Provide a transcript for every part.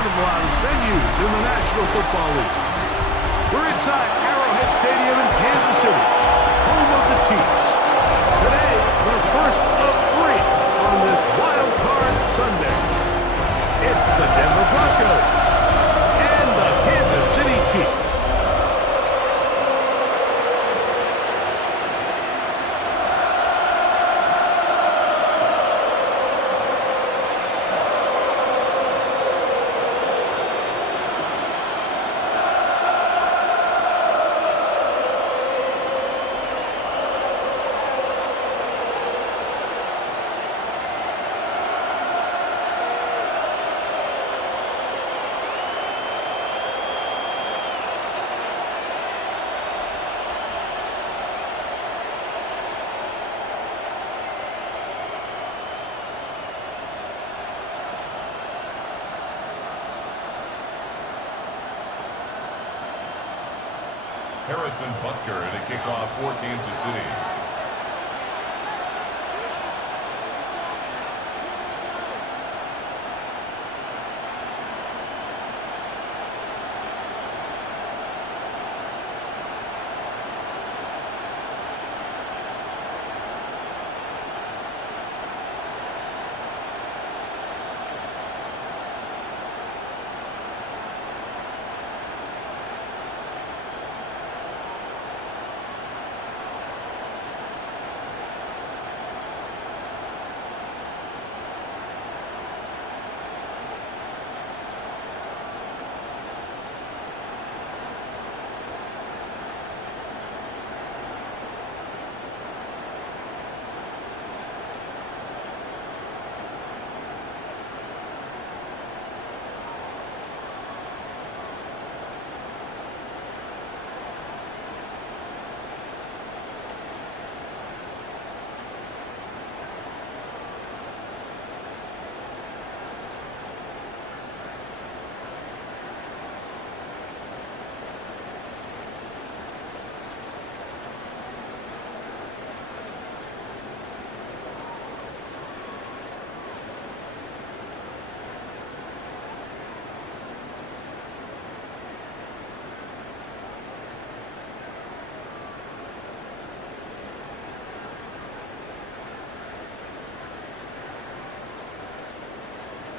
one of the loudest venues in the National Football League. We're inside Arrowhead Stadium in Kansas City, home of the Chiefs. Today, the first of three on this Wild Card Sunday. It's the Denver Broncos and the Kansas City Chiefs. Harrison Butker to kick off for Kansas City.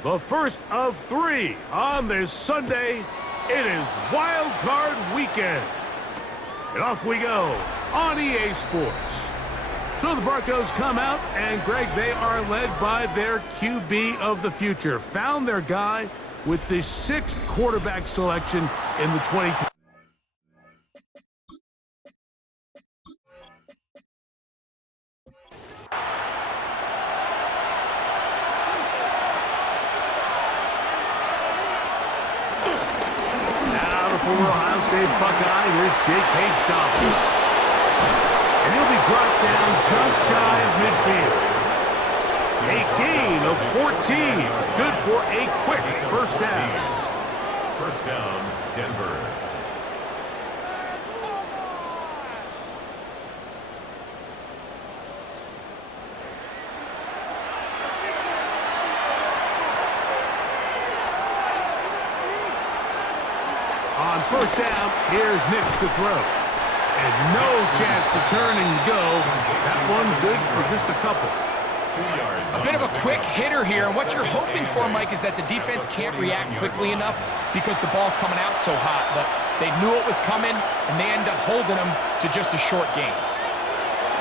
The first of three on this Sunday. It is Wild Card Weekend. And off we go on EA Sports. So the Broncos come out, and Greg, they are led by their QB of the future. Found their guy with the 6th quarterback selection in the 2020. Ohio State Buckeye, here's J.K. Dobbins. And he'll be brought down just shy of midfield. A gain of 14. Good for a quick first down. First down, Denver. On first down, here's Nix to throw. And no chance to turn and go. That one good for just a couple. 2 yards. A bit of a quick hitter here. And what you're hoping for, Mike, is that the defense can't react quickly enough because the ball's coming out so hot. But they knew it was coming, and they end up holding them to just a short gain.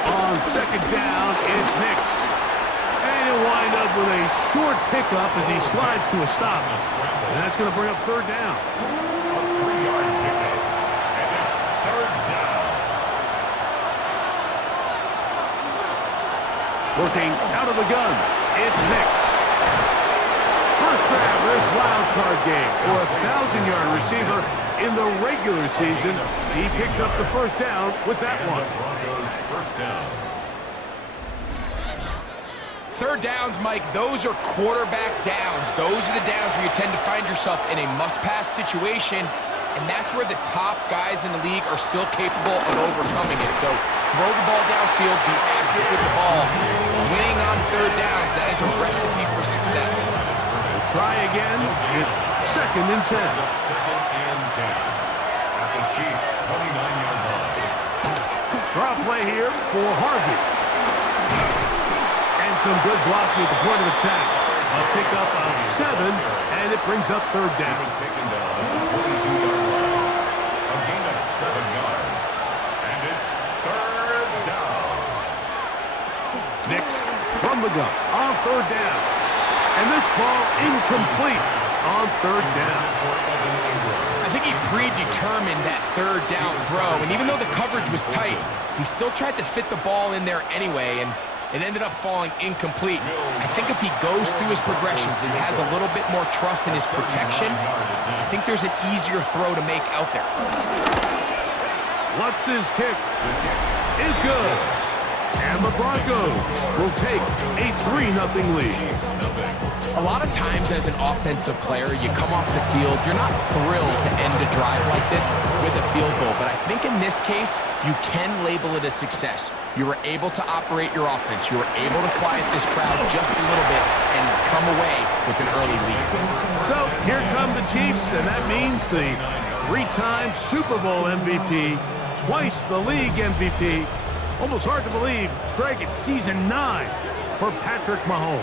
On second down, it's Nix. And he'll wind up with a short pickup as he slides to a stop. And that's going to bring up third down. 3-yard pickup, and it's third down. Working out of the gun, it's Nix. First grab of this wild card game for a 1,000-yard receiver in the regular season. He picks up the first down with that one. Broncos first down. Third downs, Mike, those are quarterback downs. Those are the downs where you tend to find yourself in a must-pass situation, and that's where the top guys in the league are still capable of overcoming it. So throw the ball downfield, be accurate with the ball. Winning on third downs, that is a recipe for success. Try again. It's second and 10. Brings up second and 10. At the Chiefs' 29-yard line. Draw play here for Harvey. And some good blocking at the point of attack. A pickup of 7, and it brings up third He down. was taken down at the 22-yard line. A gain of 7 yards. And it's third down. Nix from the gun on third down. And this ball incomplete on third down. I think he predetermined that third down throw, and even though the coverage was tight, he still tried to fit the ball in there anyway, and it ended up falling incomplete. I think if he goes through his progressions and has a little bit more trust in his protection, I think there's an easier throw to make out there. Lutz's kick is good. And the Broncos will take a 3-0 lead. A lot of times as an offensive player, you come off the field, you're not thrilled to end a drive like this with a field goal. But I think in this case, you can label it a success. You were able to operate your offense. You were able to quiet this crowd just a little bit and come away with an early lead. So here come the Chiefs, and that means the 3-time Super Bowl MVP, twice the league MVP. Almost hard to believe, Greg, it's season 9 for Patrick Mahomes.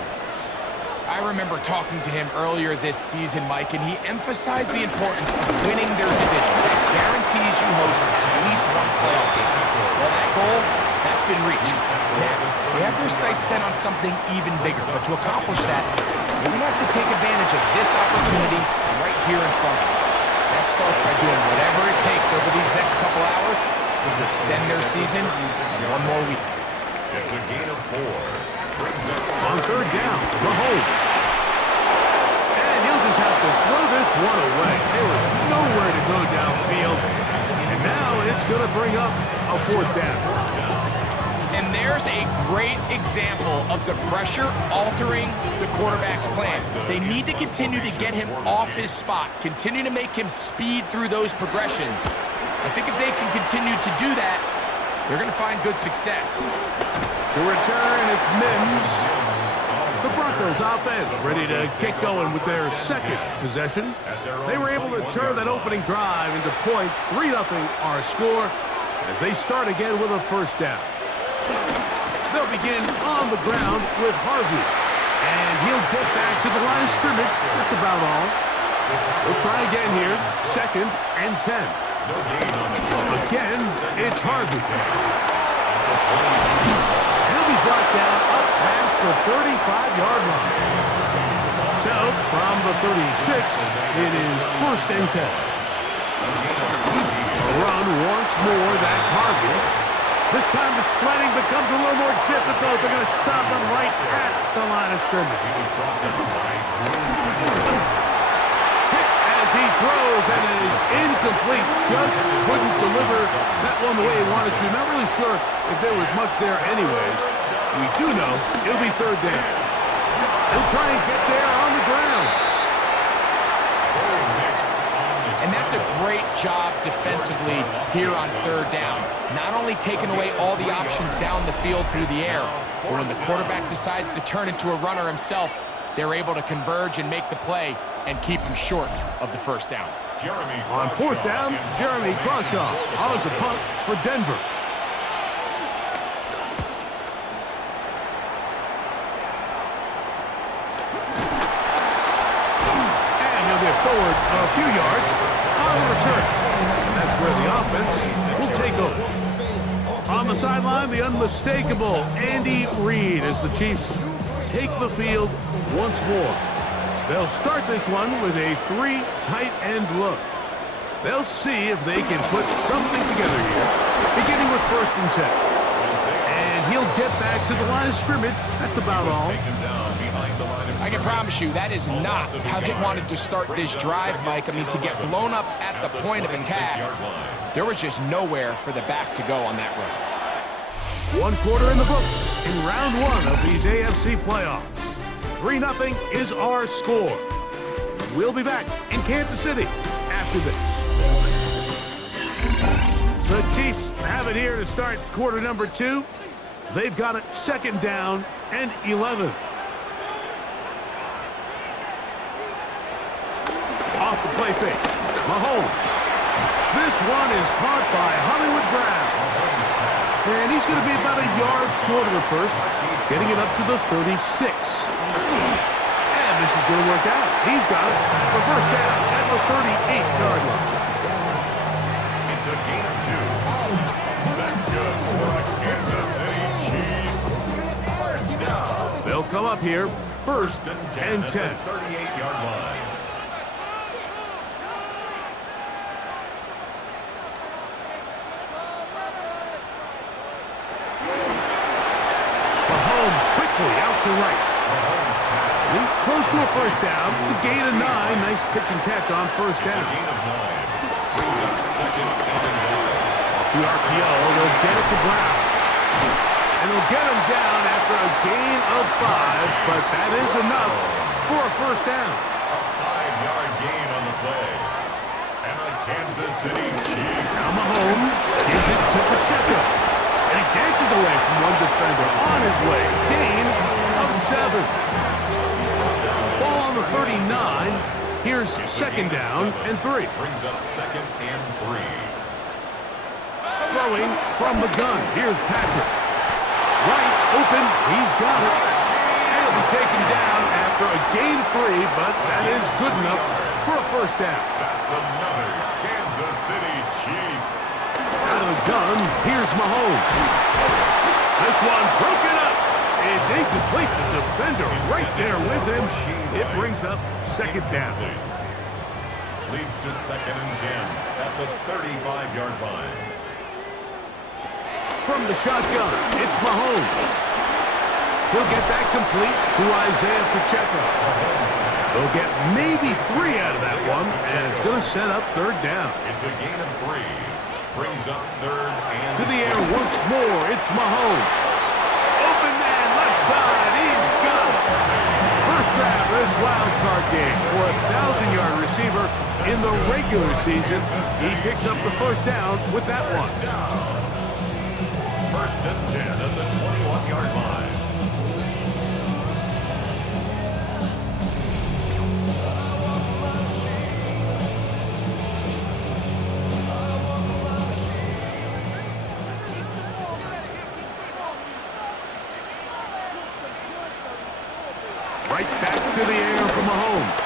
I remember talking to him earlier this season, Mike, and he emphasized the importance of winning their division. That guarantees you host at least one playoff game. Well, that goal, that's been reached. Now, they have their sights set on something even bigger, but to accomplish that, they're going to have to take advantage of this opportunity right here in front of them. That starts by doing whatever it takes over these next couple hours to extend their season one more week. It's a gain of 4. On third down, Mahomes. And he'll just have to throw this one away. There was nowhere to go downfield. And now it's going to bring up a 4th down. And there's a great example of the pressure altering the quarterback's plan. They need to continue to get him off his spot, continue to make him speed through those progressions. I think if they can continue to do that, they're going to find good success. To return, it's Mims. The Broncos offense ready to get going with their second possession. They were able to turn that opening drive into points. 3-0 our score as they start again with a 1st down. They'll begin on the ground with Harvey. And he'll get back to the line of scrimmage. That's about all. We'll try again here. 2nd and 10. Again, it's Harvey. He'll be brought down up past the 35-yard line. So, from the 36, it is 1st and 10. A run once more, that's Harvey. This time the sledding becomes a little more difficult. They're going to stop him right at the line of scrimmage. He throws, and it is incomplete. Just couldn't deliver that one the way he wanted to. Not really sure if there was much there anyways. We do know it'll be 3rd down. He'll try and get there on the ground. And that's a great job defensively here on 3rd down. Not only taking away all the options down the field through the air, but when the quarterback decides to turn into a runner himself, they're able to converge and make the play and keep him short of the 1st down. On 4th down, Jeremy Crawshaw on to punt for Denver. And he'll get forward a few yards on the return. That's where the offense will take over. On the sideline, the unmistakable Andy Reid as the Chiefs take the field once more. They'll start this one with a 3 tight end look. They'll see if they can put something together here, beginning with 1st and 10. And he'll get back to the line of scrimmage. That's about all. I can promise you that is not how they wanted to start this drive, Mike. I mean, to get blown up at the point of attack, there was just nowhere for the back to go on that run. 1 quarter in the books in round 1 of these AFC playoffs. 3-0 is our score. We'll be back in Kansas City after this. The Chiefs have it here to start quarter number 2. They've got it 2nd down and 11. off the play fake. Mahomes. This one is caught by Hollywood Brown. And he's going to be about a yard short of the first, getting it up to the 36. And this is going to work out. He's got it for first down at the 38-yard line. It's a gain of 2. That's good for the Kansas City Chiefs. First down. They'll come up here, first and 10. At the 38-yard line. Mahomes quickly out to right. He's close to a first down. It's a gain of 9. Nice pitch and catch on first It's a down. gain of 9. Brings up second and 1. The RPO, they'll get it to Brown. And they'll get him down after a gain of 5, but that is enough for a first down. A 5-yard gain on the play. And the Kansas City Chiefs. Now Mahomes gives it to Pacheco. And he dances away from one defender on his way. Gain of 7. Ball on the 39. Here's second down and 3. Brings up second and 3. Throwing from the gun. Here's Patrick. Rice open. He's got it. And it'll be taken down after a gain of 3, but that is good enough for a first down. That's another Kansas City Chiefs. Out of the gun, here's Mahomes. This one broken up. It's incomplete. The defender right there with him. It brings up second down. Leads to second and 10 at the 35-yard line. From the shotgun, it's Mahomes. He'll get that complete to Isaiah Pacheco. They'll get maybe 3 out of that one, and it's going to set up third down. It's a gain of 3. Brings up third and To the air once more, it's Mahomes. Open man, left side, he's got it. First grab of this wild card game for a 1,000-yard receiver in the regular season. He picks up the first down with that one. First and 10 at the 21-yard line. Right back to the air for Mahomes.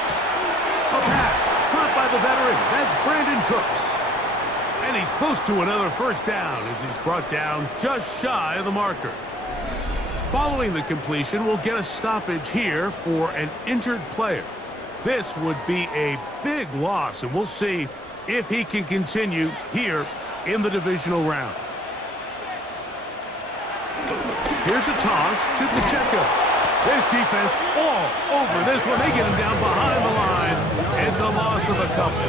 A pass caught by the veteran. That's Brandon Cooks. And he's close to another first down as he's brought down just shy of the marker. Following the completion, we'll get a stoppage here for an injured player. This would be a big loss, and we'll see if he can continue here in the divisional round. Here's a toss to Pacheco. This defense all over this one. They get him down behind the line. It's a loss of a couple.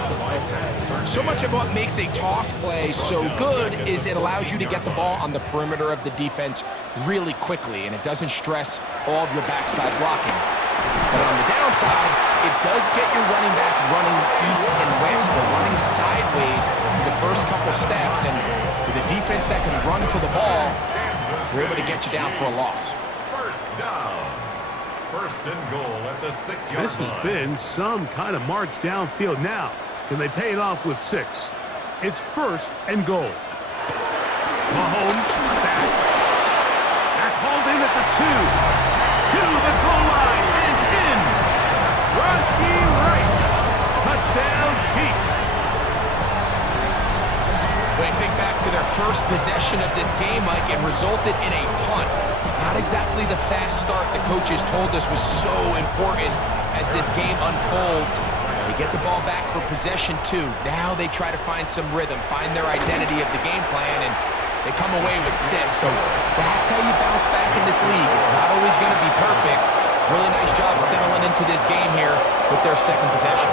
So much of what makes a toss play so good is it allows you to get the ball on the perimeter of the defense really quickly, and it doesn't stress all of your backside blocking. But on the downside, it does get your running back running east and west. They're running sideways for the first couple steps, and with a defense that can run to the ball, we're able to get you down for a loss. First down. First and goal at the 6-yard line. This has been some kind of march downfield. Now, can they pay it off with 6? It's first and goal. Mahomes back. That's hauled in at the 2. To the goal line and in. Rashee Rice. Touchdown, Chiefs. When you think back to their first possession of this game, Mike, it resulted in a punt. Not exactly the fast start the coaches told us was so important as this game unfolds. They get the ball back for possession 2. Now they try to find some rhythm, find their identity of the game plan, and they come away with 6. So that's how you bounce back in this league. It's not always going to be perfect. Really nice job settling into this game here with their second possession.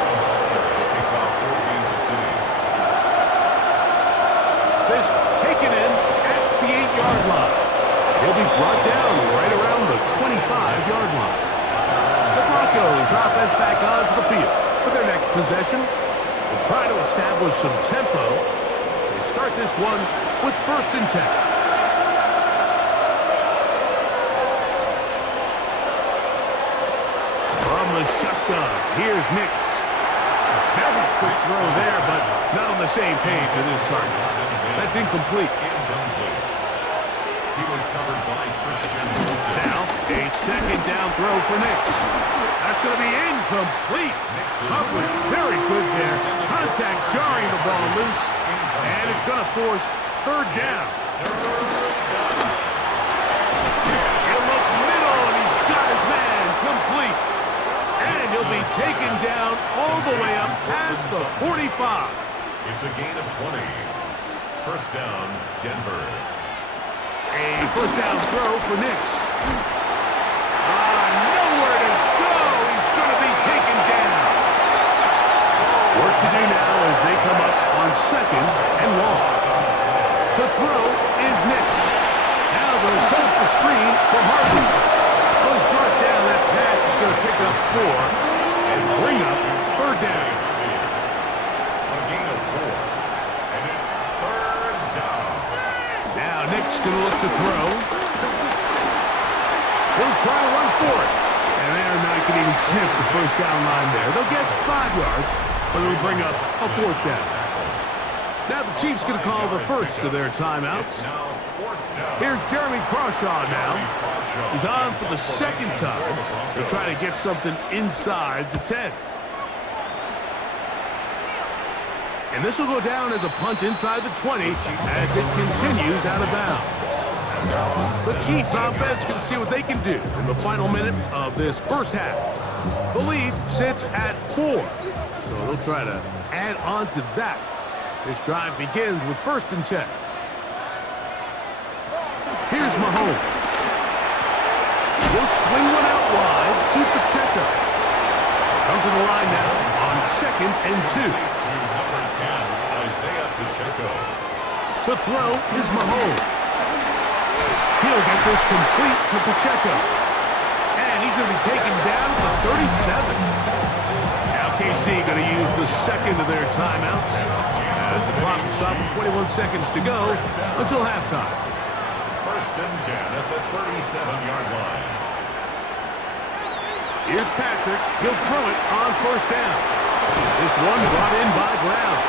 This taken in at the 8-yard line. He'll be brought down right around the 25-yard line. The Broncos offense back onto the field for their next possession. They'll try to establish some tempo as they start this one with first and 10. From the shotgun, here's Nix. Very quick throw there, but not on the same page with his target. That's incomplete. He was covered by Christian. Now, a second down throw for Nix. That's going to be incomplete. Coverage very good there. Contact jarring the ball loose, and it's going to force third down. He'll look middle, and he's got his man complete. And he'll be taken down all the way up past the 45. It's a gain of 20. First down, Denver. A first down throw for Nix. Nowhere to go. He's going to be taken down. Work to do now as they come up on second and long. To throw is Nix. Now they'll set up the screen for Harvey. Goes brought down. That pass is going to pick up 4 and bring up third down. A gain of 4. And it's third down. Now Nick's going to look to throw. He'll try to run for it. And they're not going to even sniff the first down line there. They'll get 5 yards, but it'll bring up a fourth down. Now the Chiefs going to call the first of their timeouts. Here's Jeremy Crawshaw now. He's on for the second time. They'll try to get something inside the 10. And this will go down as a punt inside the 20 as it continues out of bounds. The Chiefs offense going to see what they can do in the final minute of this first half. The lead sits at 4, so they'll try to add on to that. This drive begins with 1st and 10. Here's Mahomes. He'll swing one out wide to Pacheco. Come to the line now on 2nd and 2. Number 10, Isaiah Pacheco. To throw is Mahomes. He'll get this complete to Pacheco. And he's going to be taken down to 37. Now KC going to use the second of their timeouts as the clock will stop with 21 seconds to go until halftime. 1st and 10 at the 37-yard line. Here's Patrick. He'll throw it on 1st down. This one brought in by Brown.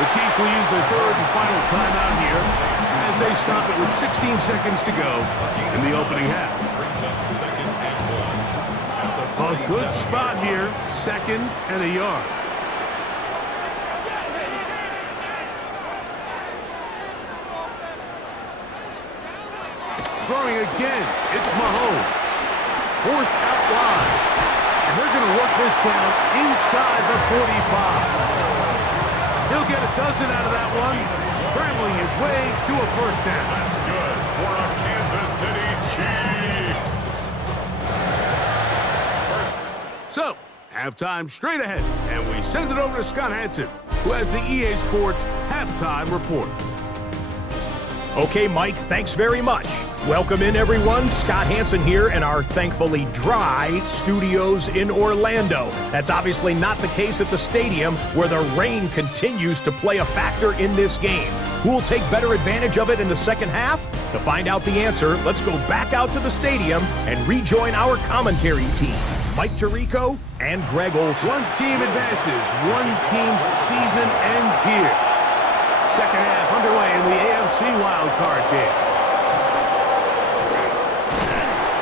The Chiefs will use their 3rd and final timeout here as they stop it with 16 seconds to go in the opening half. Brings up 2nd and 1. A good spot here, 2nd and a yard. Throwing again, it's Mahomes. Forced out wide. And they're going to work this down inside the 45. He'll get a dozen out of that one, scrambling his way to a first down. That's good for our Kansas City Chiefs. So, halftime straight ahead, and we send it over to Scott Hansen, who has the EA Sports halftime report. Okay, Mike, thanks very much. Welcome in, everyone. Scott Hansen here in our thankfully dry studios in Orlando. That's obviously not the case at the stadium, where the rain continues to play a factor in this game. Who will take better advantage of it in the second half? To find out the answer, let's go back out to the stadium and rejoin our commentary team, Mike Tirico and Greg Olson. One team advances. One team's season ends here. Second half underway in the AFC wildcard game.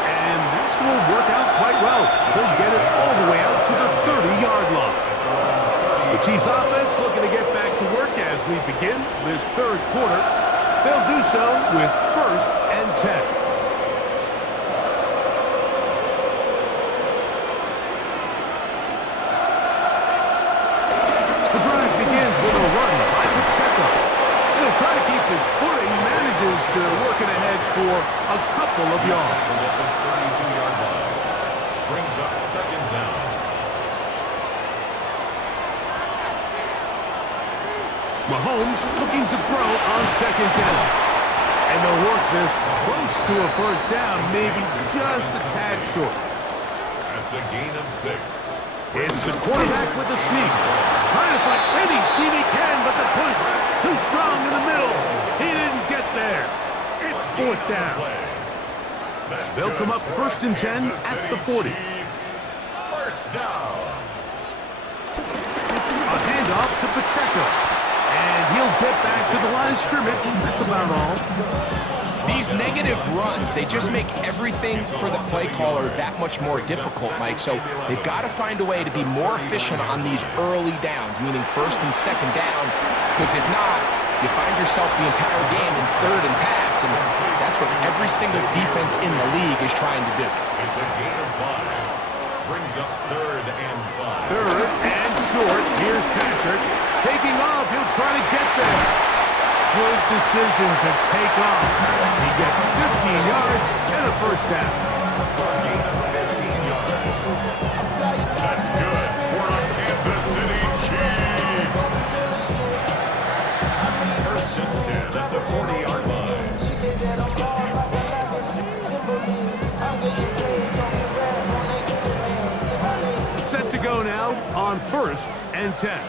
And this will work out quite well. They'll get it all the way out to the 30-yard line. The Chiefs offense looking to get back to work as we begin this 3rd quarter. They'll do so with 1st and 10. Try to keep his footing, manages to work it ahead for a couple of yards. At the 32-yard line. Brings up 2nd down. Mahomes looking to throw on 2nd down. And they'll work this close to a first down, maybe just a tad short. That's a gain of 6. It's the quarterback with the sneak. Trying to find any seam he can, but the push too strong in the middle. He didn't get there. It's 4th down. They'll come up 1st and 10 at the 40. First down. handoff to Pacheco. And he'll get back to the line of scrimmage. That's about all. These negative runs, they just make everything for the play caller that much more difficult, Mike. So they've got to find a way to be more efficient on these early downs, meaning first and second down, because if not, you find yourself the entire game in third and pass, and that's what every single defense in the league is trying to do. It's a gain of 5. Brings up 3rd and 5. Third and short. Here's Patrick. Taking off. He'll try to get there. Good decision to take off. He gets 15 yards and a first down. Gain of 15 yards. That's good for the Kansas City Chiefs. First and 10 at the 40-yard line. Set to go now on 1st and 10.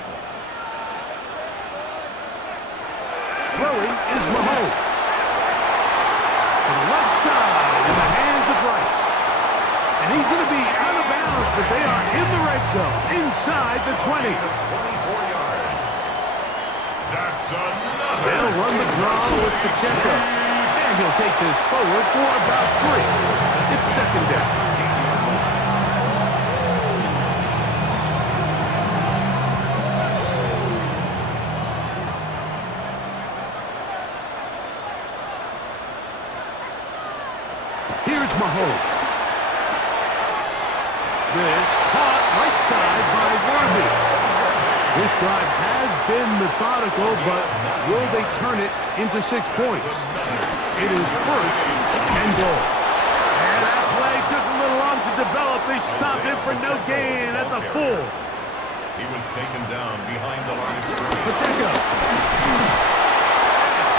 Throwing is Mahomes. To the left side in the hands of Rice. And he's going to be out of bounds, but they are in the red zone, inside the 20. 24 yards. That's another. They'll run the draw with Pacheco. And he'll take this forward for about 3. It's second down. Here's Mahomes. This caught right side by Worthy. This drive has been methodical, but will they turn it into 6 points? It is 1st and goal. And that play took a little long to develop. They stopped him for no gain at the full. He was taken down behind the line of scrimmage. Pacheco.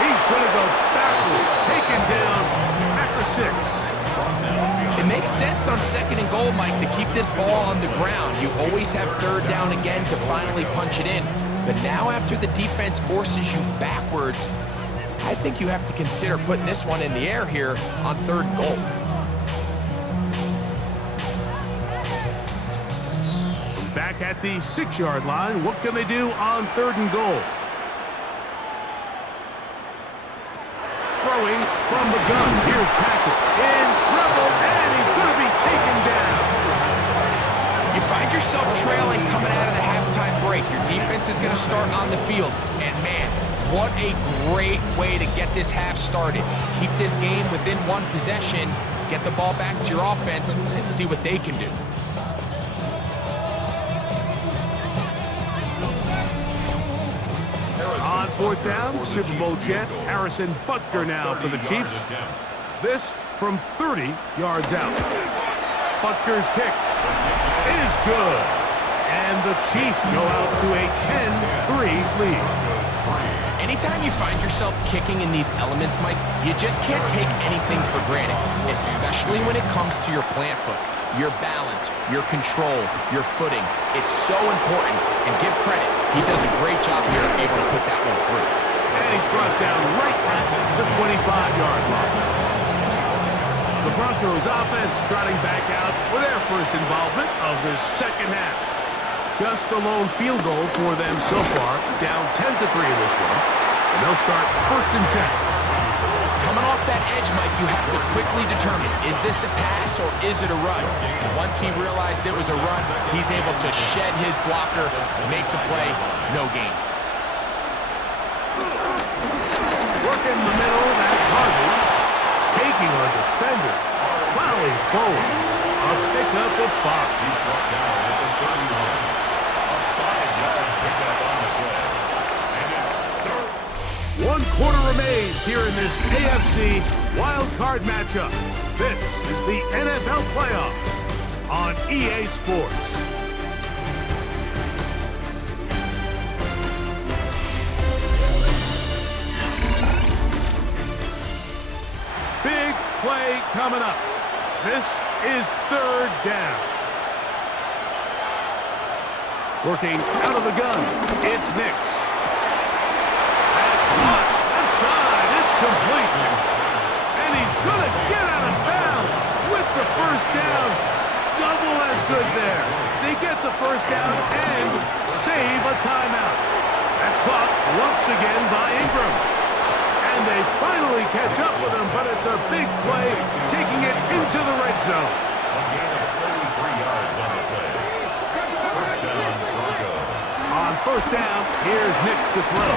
He's going to go backward. Taken down at the 6. It makes sense on 2nd and goal, Mike, to keep this ball on the ground. You always have 3rd down again to finally punch it in. But now after the defense forces you backwards, I think you have to consider putting this one in the air here on 3rd and goal. Back at the 6-yard line, what can they do on 3rd and goal? Throwing from the gun. Here's Patrick in trouble, and he's going to be taken down. You find yourself trailing coming out of the halftime break. Your defense is going to start on the field. And, man, what a great way to get this half started. Keep this game within 1 possession, get the ball back to your offense, and see what they can do. On 4th down, Super Bowl champ Harrison Butker now for the Chiefs. This from 30 yards out. Butker's kick is good. And the Chiefs go out to a 10-3 lead. Anytime you find yourself kicking in these elements, Mike, you just can't take anything for granted, especially when it comes to your plant foot, your balance, your control, your footing. It's so important, and give credit. He does a great job here able to put that one through. And he's brought down right at the 25-yard line. The Broncos offense trotting back out for their first involvement of the second half. Just the lone field goal for them so far, down 10-3 in this one. And they'll start 1st and 10. Coming off that edge, Mike, you have to quickly determine, is this a pass or is it a run? And once he realized it was a run, he's able to shed his blocker, make the play, no gain. Working the middle, that's Harvey. Taking on defenders, plowing forward. A pickup of 5. He's brought down at the 31. A 5-yard pickup on the play. And it's 3rd. 1 quarter remains here in this AFC wild card matchup. This is the NFL playoffs on EA Sports. Big play coming up. This is 3rd down. Working out of the gun, it's Nix. That's caught, left side, it's complete. And he's gonna get out of bounds with the first down. Double as good there. They get the first down and save a timeout. That's caught once again by Ingram. And they finally catch up with him, but it's a big play, taking it into the red zone. A gain of 33 yards on the play. First down, Broncos. On first down, here's Nix to throw.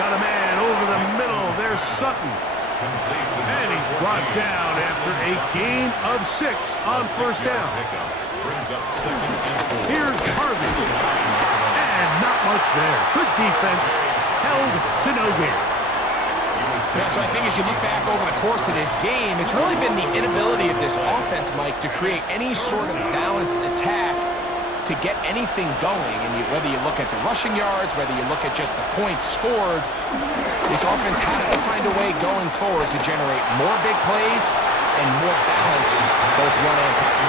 Got a man over the middle. There's Sutton. And he's brought down after a gain of 6 on first down. Brings up second and 4. Here's Harvey. And not much there. Good defense. Held to no gain. Yeah, so I think as you look back over the course of this game, it's really been the inability of this offense, Mike, to create any sort of balanced attack to get anything going. And whether you look at the rushing yards, whether you look at just the points scored, this offense has to find a way going forward to generate more big plays and more balance, both run and pass.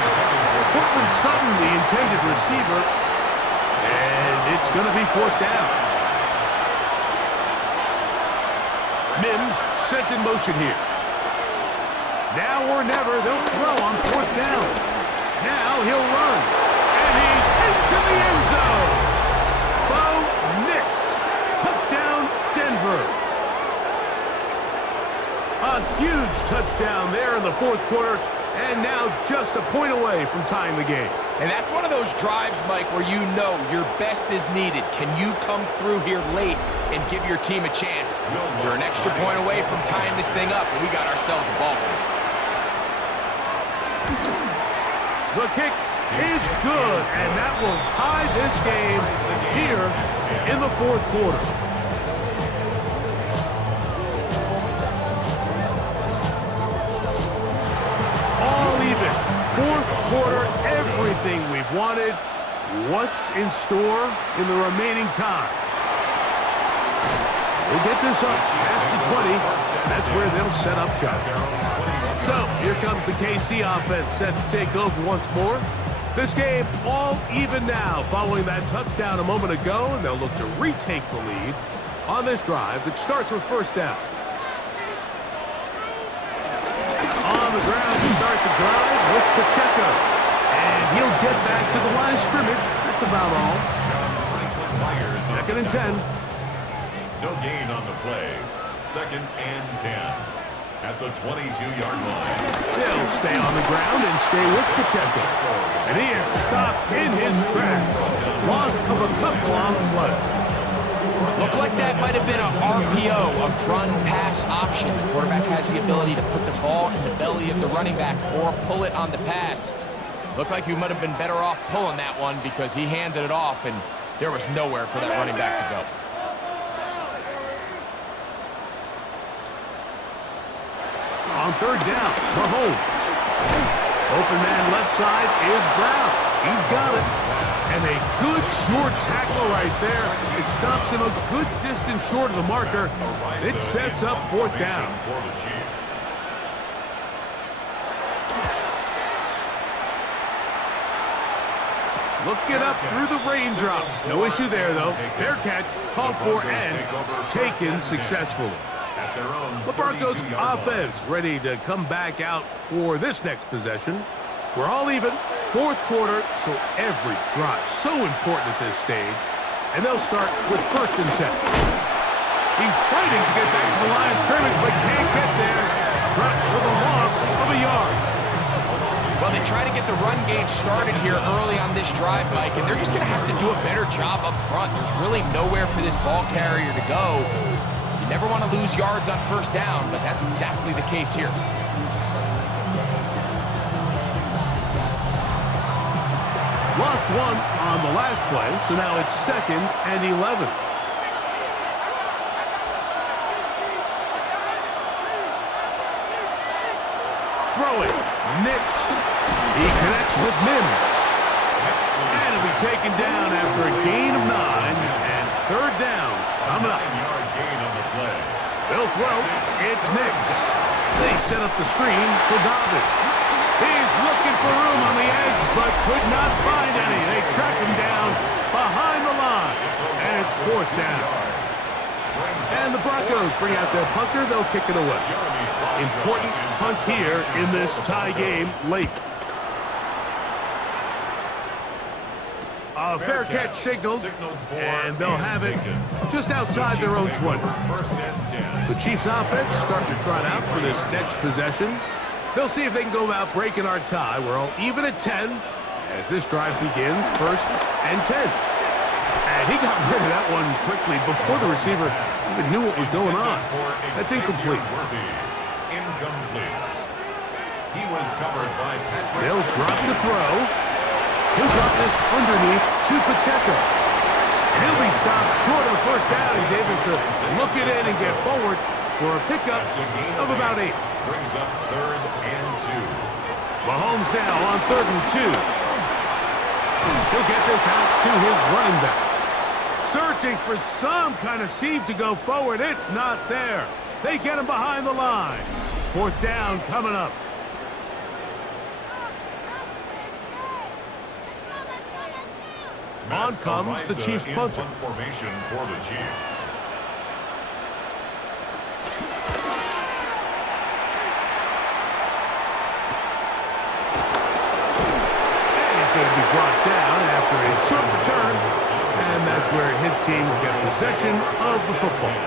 Cortland Sutton, the intended receiver, and it's going to be fourth down. Mims sent in motion here. Now or never, they'll throw on fourth down. Now he'll run. And he's into the end zone. Bo Nix. Touchdown, Denver. A huge touchdown there in the fourth quarter. And now just a point away from tying the game. And that's one of those drives, Mike, where you know your best is needed. Can you come through here late and give your team a chance? You're an extra point away from tying this thing up, and we got ourselves a ball game. The kick is good, and that will tie this game here in the fourth quarter. Fourth quarter, everything we've wanted. What's in store in the remaining time? We'll get this up past the 20. That's where they'll set up shop. So here comes the KC offense set to take over once more. This game all even now following that touchdown a moment ago, and they'll look to retake the lead on this drive that starts with first down. On the ground to start the drive with Pacheco. And he'll get back to the line of scrimmage. That's about all. Second and 10. No gain on the play. Second and 10. At the 22-yard line. They'll stay on the ground and stay with Pacheco. And he is stopped in his tracks. Loss of a couple on the play. Looked like that might have been an RPO, a run-pass option. The quarterback has the ability to put the ball in the belly of the running back or pull it on the pass. Looked like he might have been better off pulling that one because he handed it off, and there was nowhere for that running back to go. On third down, Mahomes. Open man left side is Brown. He's got it. And a good short tackle right there. It stops him a good distance short of the marker. It sets up fourth down. Looking up through the raindrops. No issue there, though. Fair catch, called for, and taken successfully. The Broncos offense ready to come back out for this next possession. We're all even. Fourth quarter, so every drive so important at this stage. And they'll start with first and 10. He's fighting to get back to the line of scrimmage, but can't get there. Dropped for the loss of a yard. Well, they try to get the run game started here early on this drive, Mike, and they're just going to have to do a better job up front. There's really nowhere for this ball carrier to go. You never want to lose yards on first down, but that's exactly the case here. Lost one on the last play, so now it's second and 11. Throwing, Nix. He connects with Mims. And he'll be taken down after a gain of 9, and third down coming up. They'll throw, it's Nix. They set up the screen for Dobbins. He's looking for room on the edge, but could not find any. They track him down behind the line, and it's fourth down. And the Broncos bring out their punter. They'll kick it away. Important punt here in this tie game late. A fair catch signaled, and they'll have it just outside their own 20. The Chiefs offense starting to trot out for this next possession. They'll see if they can go about breaking our tie. We're all even at 10 as this drive begins, 1st and 10. And he got rid of that one quickly before the receiver even knew what was going on. That's incomplete. He was covered by Patrick. They'll drop the throw. He'll drop this underneath to Pacheco. And he'll be stopped short of the 1st down. He's able to look it in and get forward for a pickup of about 8. Brings up 3rd and 2. Mahomes now on 3rd and 2. He'll get this out to his running back. Searching for some kind of seam to go forward. It's not there. They get him behind the line. 4th down coming up. On comes the Chiefs punter. Formation for the Chiefs. And he's going to be brought down after a short return. And that's where his team will get possession of the football.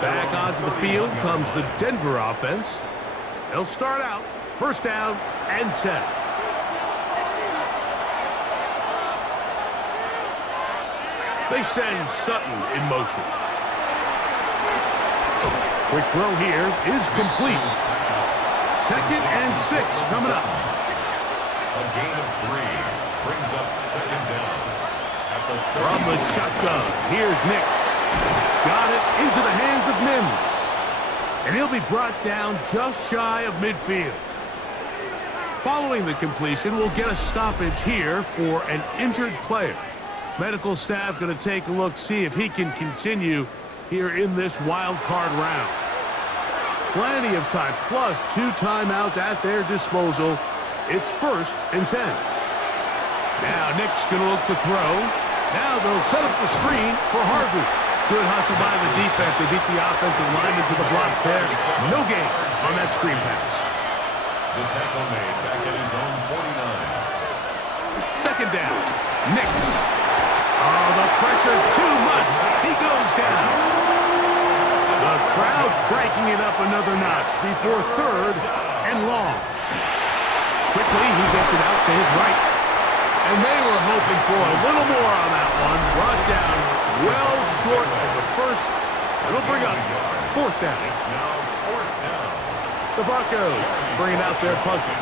Back onto the field comes the Denver offense. They'll start out 1st down and 10. They send Sutton in motion. Quick throw here is complete. 2nd and 6 coming up. A gain of 3 brings up 2nd down. From the shotgun, here's Nix. Got it into the hands of Mims. And he'll be brought down just shy of midfield. Following the completion, we'll get a stoppage here for an injured player. Medical staff going to take a look, see if he can continue here in this wild card round. Plenty of time, plus 2 timeouts at their disposal. It's 1st and 10. Now Nick's going to look to throw. Now they'll set up the screen for Harvey. Good hustle by the defense. They beat the offensive lineman to the blocks there. No gain on that screen pass. The tackle made back at his own 49. 2nd down. Nix. Oh, the pressure too much. He goes down. The crowd cranking it up another notch before 3rd and long. Quickly, he gets it out to his right. And they were hoping for a little more on that one. Brought down well short of the 1st. It'll bring up 4th down. It's now 4th down. The Broncos bringing out their punter.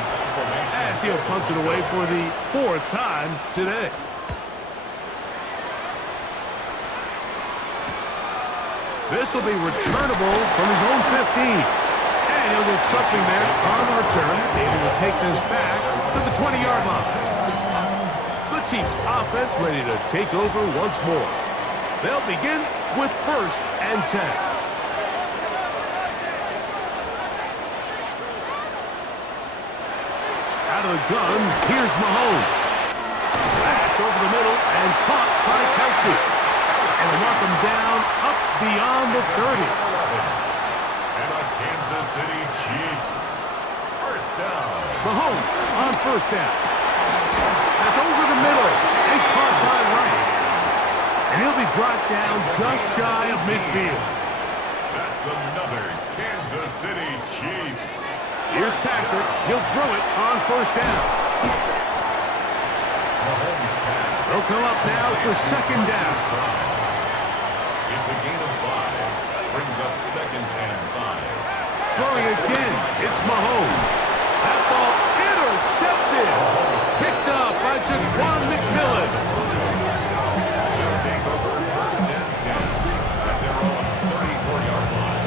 As he'll punt it away for the 4th time today. This will be returnable from his own 15. And he'll get something there on the return. Able to take this back to the 20-yard line. The Chiefs offense ready to take over once more. They'll begin with 1st and 10. Out of the gun, here's Mahomes. That's over the middle and caught by Kelsey. And mark him down up beyond the 30. And the Kansas City Chiefs. 1st down. Mahomes on 1st down. That's over the middle and caught by Rice. And he'll be brought down just shy of midfield. That's another Kansas City Chiefs. Here's Patrick. He'll throw it on 1st down. Mahomes pass. They'll come up now for 2nd down. It's a gain of 5. Brings up 2nd and 5. Throwing again. It's Mahomes. That ball intercepted. Picked up by Jaquan McMillan. They'll take over 1st and 10 at their own 34-yard line.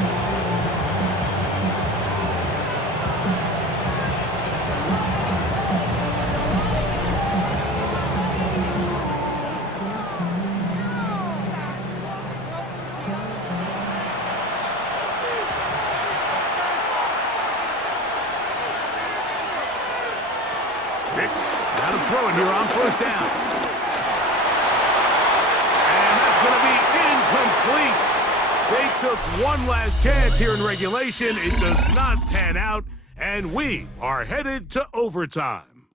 Now to throw it here on 1st down. And that's going to be incomplete. They took one last chance here in regulation. It does not pan out, and we are headed to overtime.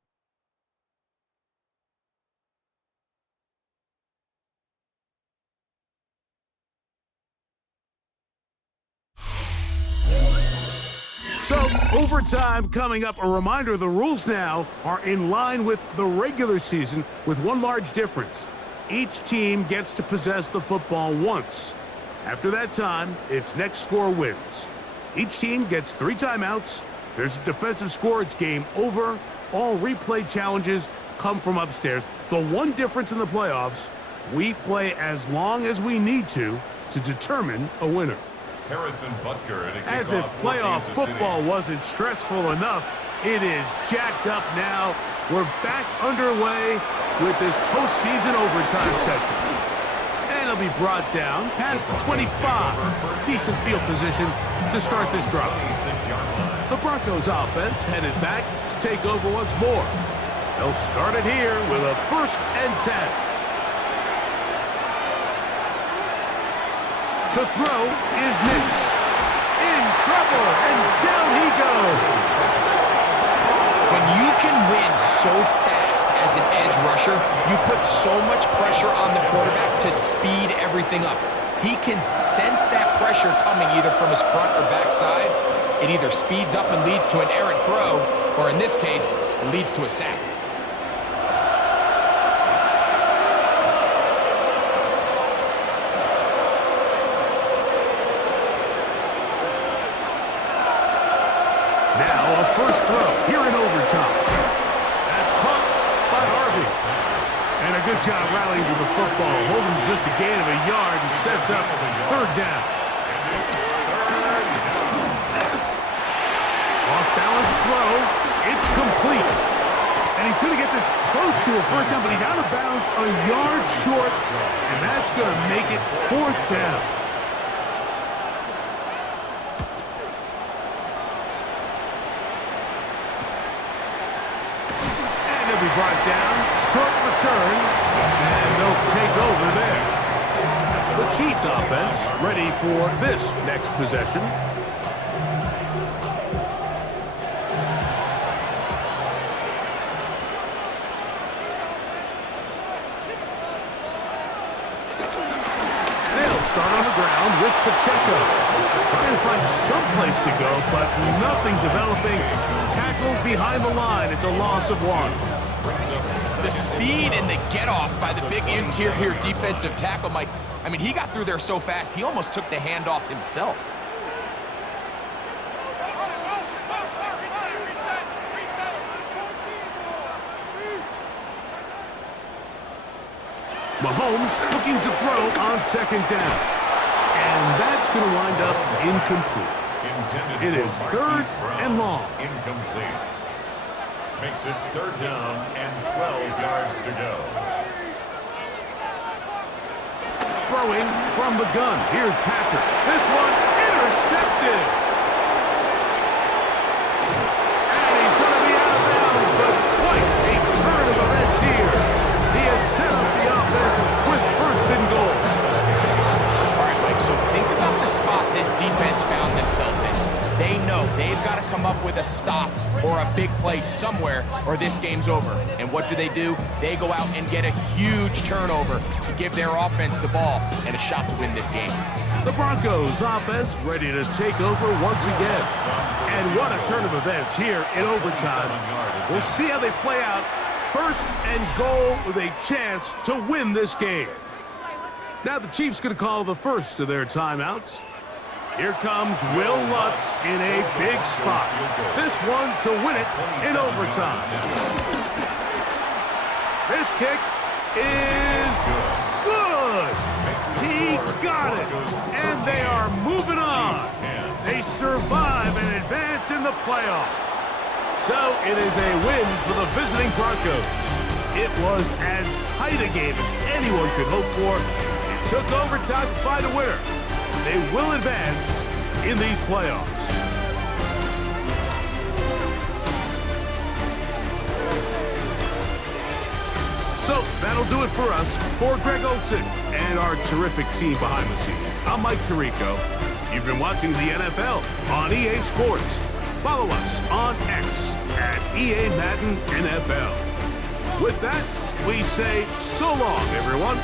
So, overtime coming up. A reminder, the rules now are in line with the regular season with one large difference. Each team gets to possess the football once. After that time, its next score wins. Each team gets 3 timeouts. If there's a defensive score, it's game over. All replay challenges come from upstairs. The one difference in the playoffs, we play as long as we need to determine a winner. Harrison Butker at a kickoff As if for playoff Kansas football City. wasn't stressful enough, it is jacked up now. We're back underway with this postseason overtime session. And it'll be brought down past the 25. Decent field position to start this drive. 26-yard line. The Broncos offense headed back to take over once more. They'll start it here with a 1st and 10. To throw is Nix. In trouble, and down he goes. When you can win so fast as an edge rusher, you put so much pressure on the quarterback to speed everything up. He can sense that pressure coming either from his front or back side. It either speeds up and leads to an errant throw, or in this case, it leads to a sack. Now a first throw here in overtime. That's caught by Harvey. And a good job rallying to the football, holding just a gain of a yard and sets up 3rd down. Off-balance throw. It's complete. And he's going to get this close to a 1st down, but he's out of bounds a yard short, and that's going to make it 4th down. Brought down, short return, and they'll take over there. The Chiefs offense ready for this next possession. They'll start on the ground with Pacheco. Trying to find some place to go, but nothing developing. Tackled behind the line. It's a loss of 1. The speed and the get-off by the big interior defensive tackle, Mike. I mean, he got through there so fast, he almost took the handoff himself. Mahomes looking to throw on 2nd down. And that's going to wind up incomplete. It is 3rd and long. Incomplete. Makes it 3rd down and 12 yards to go. Throwing from the gun. Here's Patrick. This one intercepted. And he's going to be out of bounds, but quite a turn of events here. He has set up the offense with 1st and goal. All right, Mike, so think about the spot this defense found themselves in. They know they've got to come up with a stop or a big play somewhere or this game's over. And what do? They go out and get a huge turnover to give their offense the ball and a shot to win this game. The Broncos offense ready to take over once again. And what a turn of events here in overtime. We'll see how they play out. 1st and goal with a chance to win this game. Now the Chiefs going to call the first of their timeouts. Here comes Will Lutz in a big spot. This one to win it in overtime. This kick is good. He got it. And they are moving on. They survive and advance in the playoffs. So it is a win for the visiting Broncos. It was as tight a game as anyone could hope for. It took overtime to find a winner. They will advance in these playoffs. So that'll do it for us. For Greg Olsen and our terrific team behind the scenes, I'm Mike Tirico. You've been watching the NFL on EA Sports. Follow us on X at EA Madden NFL. With that, we say so long, everyone.